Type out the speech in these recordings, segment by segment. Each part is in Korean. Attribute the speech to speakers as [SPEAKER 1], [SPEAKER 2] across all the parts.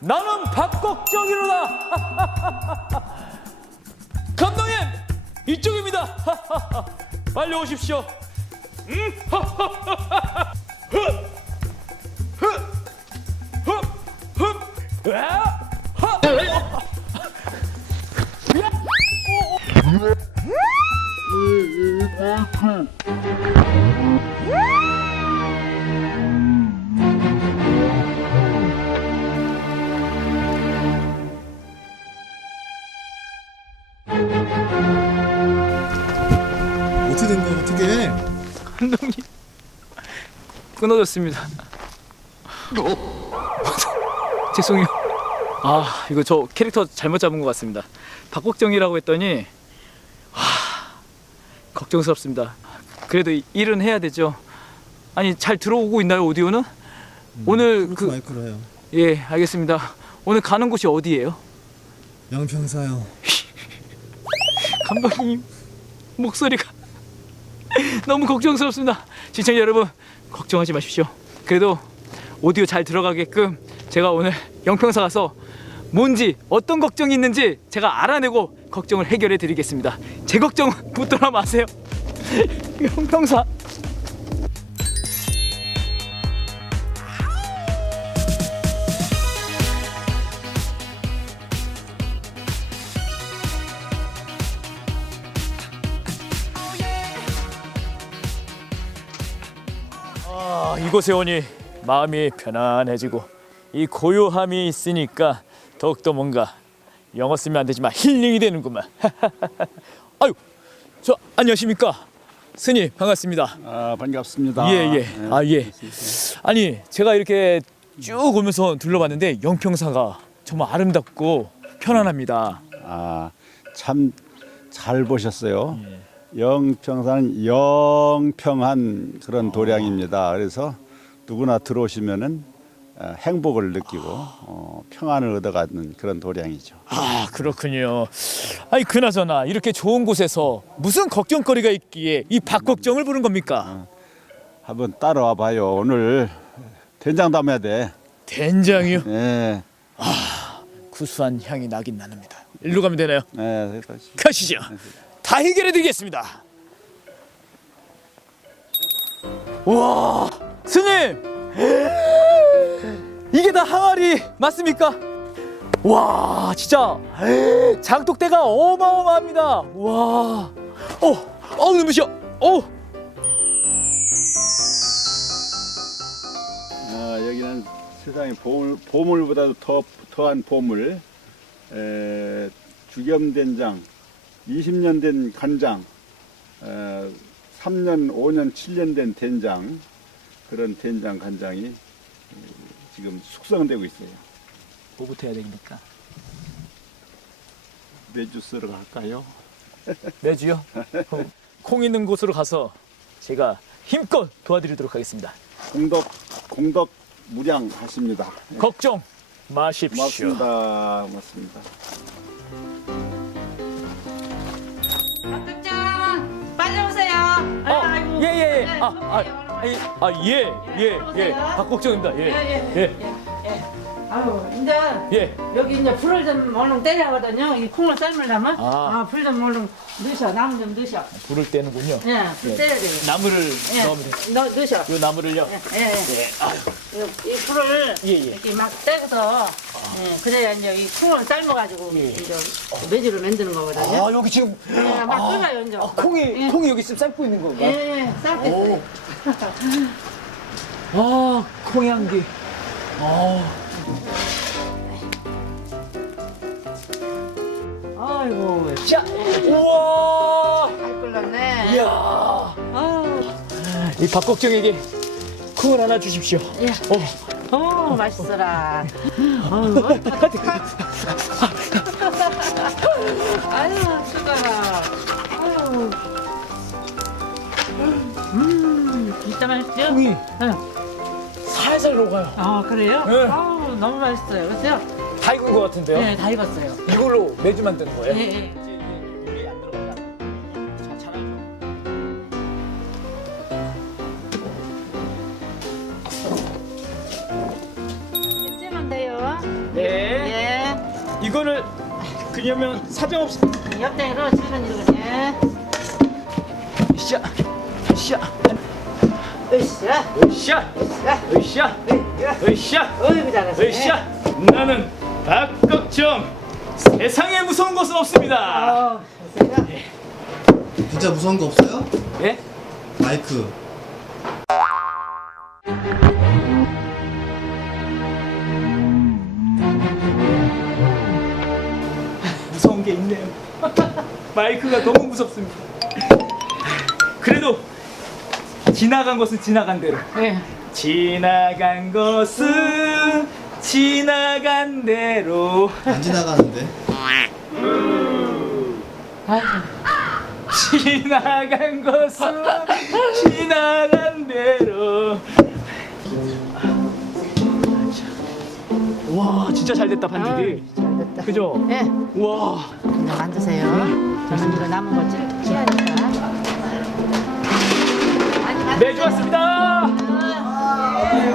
[SPEAKER 1] 나는 박곡정이로다. 감독님 이쪽입니다. 빨리 오십시오. 음?
[SPEAKER 2] 어
[SPEAKER 1] 끊어졌습니다. 죄송해요. 아 이거 저 캐릭터 잘못 잡은 것 같습니다. 박국정이라고 했더니 와 걱정스럽습니다. 그래도 이- 일은 해야 되죠. 아니 잘 들어오고 있나요 오디오는? 오늘 그그 마이크로 해요. 예 알겠습니다. 오늘 가는 곳이 어디예요?
[SPEAKER 3] 양평사요.
[SPEAKER 1] 감독님 목소리가 너무 걱정스럽습니다. 시청자 여러분 걱정하지 마십시오. 그래도 오디오 잘 들어가게끔 제가 오늘 영평사 가서 뭔지 어떤 걱정이 있는지 제가 알아내고 걱정을 해결해 드리겠습니다. 제 걱정 붙들어 마세요. 영평사 이곳에 오니 마음이 편안해지고 이 고요함이 있으니까 더욱더 뭔가 영어 쓰면 안 되지만 힐링이 되는구만. 아유, 저 안녕하십니까? 스님 반갑습니다.
[SPEAKER 4] 아 반갑습니다.
[SPEAKER 1] 예, 예. 네. 아, 예. 아니, 제가 이렇게 쭉 오면서 둘러봤는데 영평사가 정말 아름답고 편안합니다.
[SPEAKER 4] 아참 잘 보셨어요. 예. 영평사는 영평한 그런 도량입니다. 그래서 누구나 들어오시면은 어, 행복을 느끼고 어, 평안을 얻어가는 그런 도량이죠.
[SPEAKER 1] 아 그렇군요. 아니 그나저나 이렇게 좋은 곳에서 무슨 걱정거리가 있기에 이 박 걱정을 부른 겁니까?
[SPEAKER 4] 한번 따라와 봐요. 오늘 된장 담아야 돼.
[SPEAKER 1] 된장이요. 예. 구수한 향이 나긴 나납니다. 일로 가면 되나요?
[SPEAKER 4] 네, 그래서
[SPEAKER 1] 가시죠. 다 해결해 드리겠습니다. 와, 스님! 이게 다 항아리 맞습니까? 와, 진짜 장독대가 어마어마합니다. 와, 어, 어, 눈부셔. 어,
[SPEAKER 4] 아, 여기는 세상에 보물, 보물보다도 더 더한 보물. 에, 주겸된장, 20년 된 간장, 에, 3년, 5년, 7년 된 된장 그런 된장 간장이 에, 지금 숙성되고 있어요.
[SPEAKER 1] 뭐부터 해야 됩니까?
[SPEAKER 4] 매주 쓰러 갈까요?
[SPEAKER 1] 매주요? 콩 있는 곳으로 가서 제가 힘껏 도와드리도록 하겠습니다.
[SPEAKER 4] 공덕 공덕 무량 하십니다.
[SPEAKER 1] 예, 걱정 마십시오.
[SPEAKER 4] 고맙습니다. 고맙습니다.
[SPEAKER 1] 예, 예, 예. 네, 아, 오세요, 아, 오세요. 아, 아, 예, 예, 예. 박국정입니다. 예,
[SPEAKER 5] 예, 예, 예. 아유, 이제 예. 여기 이제 불을 좀 얼른 때려야 하거든요. 이 콩을 삶으려면. 아. 아, 불 좀 얼른 넣으셔. 나무 좀 넣으셔.
[SPEAKER 1] 불을 떼는군요.
[SPEAKER 5] 예, 불 예. 때려야 돼요.
[SPEAKER 1] 나무를 예, 넣으면 돼요.
[SPEAKER 5] 넣, 넣으셔. 요 나무를요. 예, 예, 예. 예, 아유, 이, 이 불을 예, 예. 이렇게 막 떼서 예, 그래야 이제 이 콩을 삶아가지고 예. 이제 매주를 만드는 거거든요. 아, 여기 지금 예, 막 끓여요, 이제. 아,
[SPEAKER 1] 콩이 예. 콩이 여기 지금 삶고 있는 건가
[SPEAKER 5] 요? 예, 삶겠어요.
[SPEAKER 1] 아, 콩 향기. 아, 아이고, 자, 우와,
[SPEAKER 5] 잘 끓였네.
[SPEAKER 1] 이야. 아유. 이 박국정에게 콩을 하나 주십시오. 예. 어,
[SPEAKER 5] 어, 맛있어라. 아유. 아유. 음, 진짜 맛있죠?
[SPEAKER 1] 콩이 응. 살살 녹아요.
[SPEAKER 5] 아, 그래요?
[SPEAKER 1] 네. 아우,
[SPEAKER 5] 너무 맛있어요. 그죠?
[SPEAKER 1] 다 익은 것 같은데요?
[SPEAKER 5] 네, 다 익었어요.
[SPEAKER 1] 이걸로 매주 만드는 거예요? 예, 예. 그러면 사정 없이
[SPEAKER 5] 옆대로 치는 이거네.
[SPEAKER 1] 으쌰 으쌰 으쌰, 으쌰 으쌰, 으쌰 으쌰. 으쌰
[SPEAKER 5] 어이구 잘하시네.
[SPEAKER 1] 으쌰 나는 박걱정 세상에 무서운 것은 없습니다 어, 으쌰. 진짜 무서운 거 없어요? 예? 마이크. 무서운 게 있네요. 마이크가 너무 무섭습니다. 그래도 지나간 것은 지나간 대로. 예. 지나간 것은 지나간 대로. 안 지나가는데. 지나간 것은 지나간 대로. 와 진짜 잘 됐다 반죽이 잘 됐다. 그죠? 예. 와
[SPEAKER 5] 이제 만드세요. 저는 이거 남은 거 찌- 찌야니까.
[SPEAKER 1] 많이 만드세요. 네 좋았습니다
[SPEAKER 5] 예,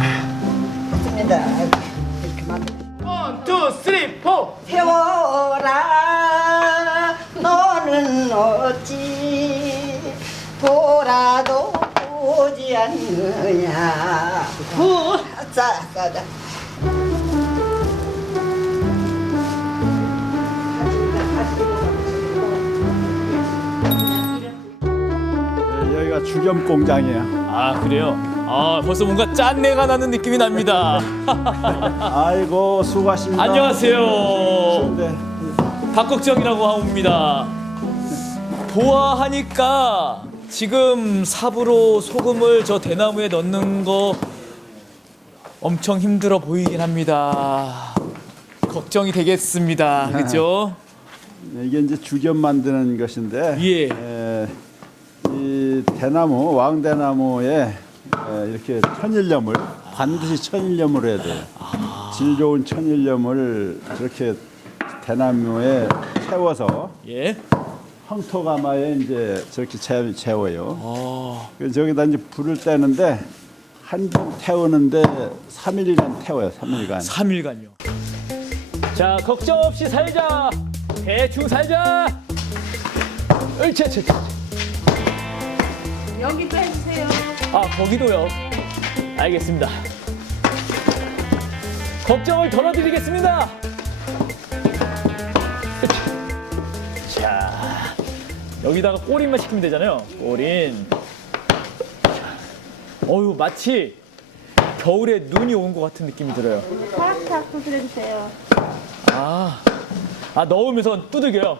[SPEAKER 5] 수 맞습니다.
[SPEAKER 1] 이렇게 만들. 원, 투, 쓰리, 포
[SPEAKER 5] 태워라 너는 어찌 돌아도 보지 않느냐 자, 가자 네,
[SPEAKER 4] 여기가 주겸 공장이에요.
[SPEAKER 1] 아 그래요? 아 벌써 뭔가 짠내가 나는 느낌이 납니다
[SPEAKER 4] 아이고 수고하십니다.
[SPEAKER 1] 안녕하세요 네. 박걱정이라고 합니다 보아하니까 지금 삽으로 소금을 저 대나무에 넣는 거 엄청 힘들어 보이긴 합니다 걱정이 되겠습니다 그죠?
[SPEAKER 4] 이게 이제 주겸 만드는 것인데 예. 대나무 왕대나무에 에, 이렇게 천일염을 반드시 천일염으로 해야 돼요. 질 좋은 천일염을 저렇게 대나무에 채워서 예? 황토 가마에 이제 저렇게 채. 어, 그래서 저기다 이제 불을 떼는데 한번 태우는데 3일간 태워요. 3일간.
[SPEAKER 1] 3일간요 자 걱정 없이 살자 대충 살자 옳지 옳지 옳지.
[SPEAKER 5] 여기도 해주세요
[SPEAKER 1] 아 거기도요. 알겠습니다. 걱정을 덜어드리겠습니다. 자 여기다가 꼬린만 시키면 되잖아요. 꼬린. 자, 어유 마치 겨울에 눈이 온 것 같은 느낌이 들어요.
[SPEAKER 5] 살짝 두드려주세요
[SPEAKER 1] 아, 아 넣으면서 두들겨요.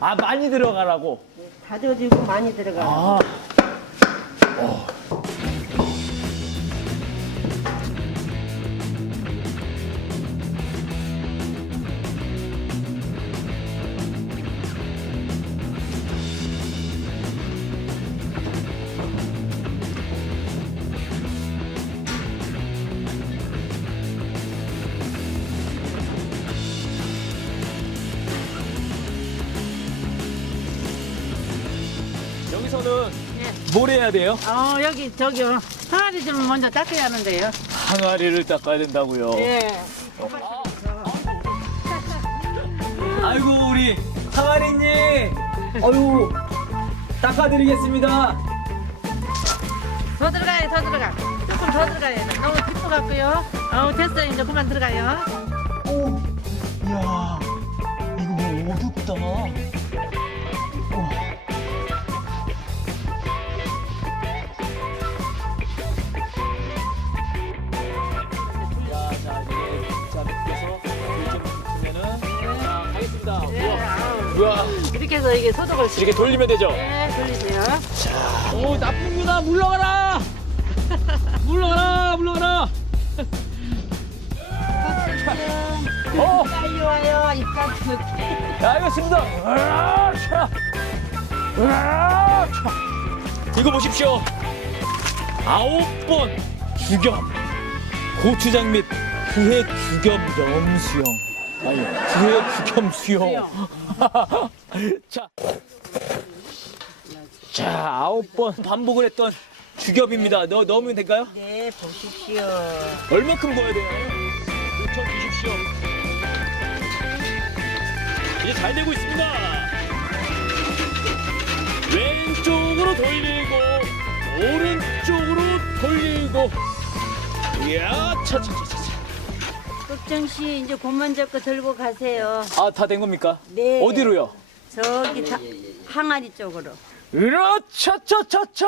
[SPEAKER 1] 아 많이 들어가라고.
[SPEAKER 5] 다져지고 많이 들어가 아.
[SPEAKER 1] 여기서는 뭘 해야 돼요?
[SPEAKER 5] 어 여기 저기요 항아리 좀 먼저 닦아야 하는데요.
[SPEAKER 1] 항아리를 닦아야 된다고요. 예. 아이고 우리 항아리님, 어유 닦아드리겠습니다.
[SPEAKER 5] 더 들어가요 더 들어가. 조금 더 들어가요. 너무 깊어 갖고요. 어 됐어요. 이제 그만 들어가요. 이 이게 소독을 시
[SPEAKER 1] 이렇게 돌리면 되죠.
[SPEAKER 5] 예 돌리세요
[SPEAKER 1] 오 나쁩니다. 물러가라. 물러가라, 물러가라.
[SPEAKER 5] 어. 빨리 와요 입가득
[SPEAKER 1] 자, 알겠습니다. 으아차. 으아차. 이거 보십시오. 아홉 번 주겸 고추장 및 그해 규겸 염수영. 아니, 그해 규겸 수영. 자. 자, 아홉 번 반복을 했던 규겸입니다. 넣, 넣으면 될까요?
[SPEAKER 5] 네, 보십시오.
[SPEAKER 1] 얼마큼 넣어야 되나요? 5천 주십시오. 이제 잘 되고 있습니다. 왼쪽으로 돌리고 오른쪽으로 돌리고 이야 차차차차
[SPEAKER 5] 걱정 씨 이제 고만 잡고 들고 가세요.
[SPEAKER 1] 아다 된 겁니까? 네. 어디로요?
[SPEAKER 5] 저기 다, 항아리 쪽으로.
[SPEAKER 1] 으라차차차차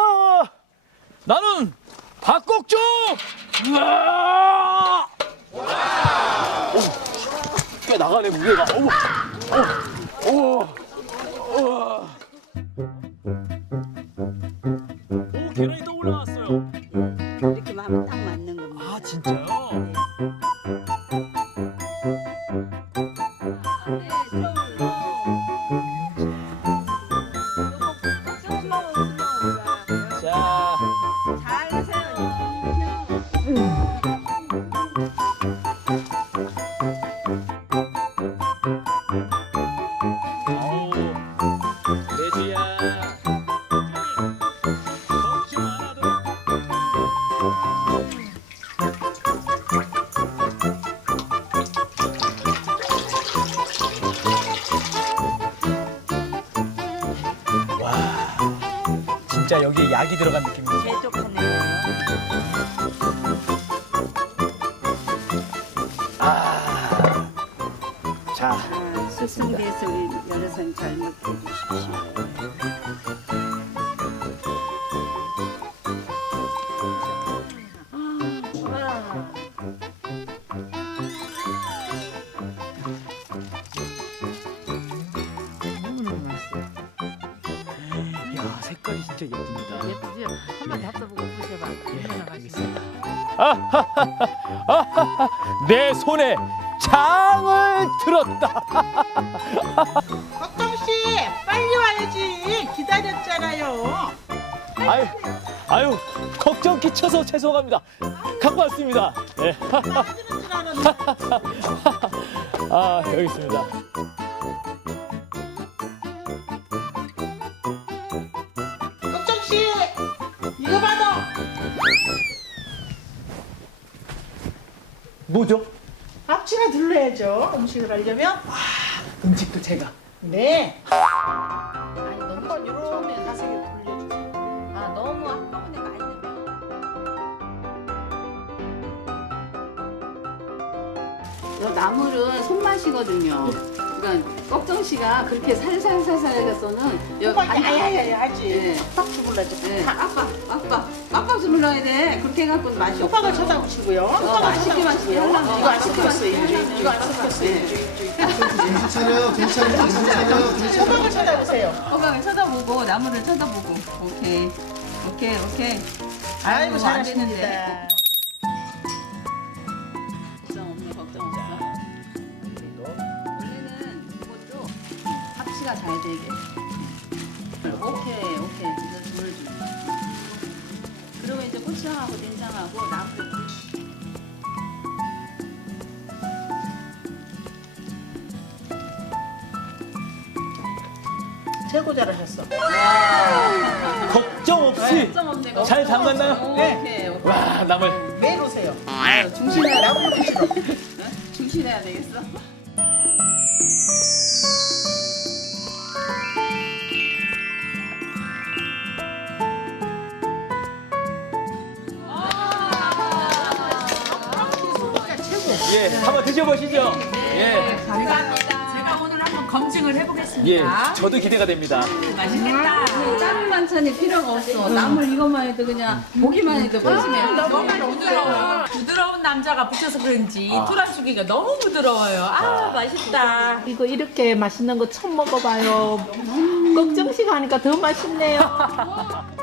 [SPEAKER 1] 나는 박곡주! 우와 오, 꽤 나가네 무게가. 어우 어우 진짜 여기에 약이 들어간 느낌이죠.
[SPEAKER 5] 제족하네요.
[SPEAKER 1] 자, 아,
[SPEAKER 5] 수승대에서 우리 여러 손잘 먹게 해주십시오.
[SPEAKER 1] 색깔이 진짜 예쁩니다.
[SPEAKER 5] 예쁘지? 한번 잡숴보고 보셔봐.
[SPEAKER 1] 얼마나 맛있어. 내 손에 장을 들었다.
[SPEAKER 5] 걱정 씨 빨리 와야지 기다렸잖아요.
[SPEAKER 1] 아유, 아유, 걱정 끼쳐서 죄송합니다. 갖고 왔습니다. 줄 알았는데 아, 여기 있습니다. 뭐죠?
[SPEAKER 5] 앞치가 둘러야죠 음식을 하려면.
[SPEAKER 1] 음식도 제가.
[SPEAKER 5] 네. 아니 너무 한번 이렇게 가슴에 돌려주세요. 아 너무 한꺼번에 많이 넣으면 이 나물은 손맛이거든요. 그러니까 꺽정 씨가 그렇게 살살살살 해서는 여기 간- 야야야야 하지. 네. 딱 주물러줘. 네. 아빠, 아빠, 아빠 주물러야 돼. 그렇게 해갖고 맛이 없어. 오빠가 쳐다보시고요. 어, 오빠가 맛있게 맛있게 하려면 이거 안 섞였어 이제. 이거 안 섞였어 이제.
[SPEAKER 1] 정신 차려요 정신 차려요 정신 차려요 정신
[SPEAKER 5] 차려요 오빠가 쳐다보세요. 건강을 쳐다보고 나물을 쳐다보고. 오케이, 오케이, 오케이. 아이고 안 잘하십니다. 합치가 잘 되게. 오케이, 오케이. 이제 물을 주. 그리고 이제 고추장하고 된장하고 나물. 최고 잘하셨어.
[SPEAKER 1] 걱정 없이 걱정 없네. 걱정 잘 담갔나요?
[SPEAKER 5] 네. 오케이, 오케이.
[SPEAKER 1] 와, 나물.
[SPEAKER 5] 매일 오세요. 아유, 중신해야 돼. 중신해야 되겠어. 드셔보시죠. 예, 제가 오늘 한번 검증을 예, 해보겠습니다.
[SPEAKER 1] 저도 기대가 됩니다.
[SPEAKER 5] 맛있겠다. 다른 반찬이 필요가 없어. 나물 이것만 해도 그냥 보기만 해도 뻘심해. 너무 부드러워. 부드러운 남자가 붙여서 그런지 아. 토란수기가 너무 부드러워요. 아, 맛있다. 이거 이렇게 맛있는 거 처음 먹어봐요. 걱정식 하니까 더 맛있네요.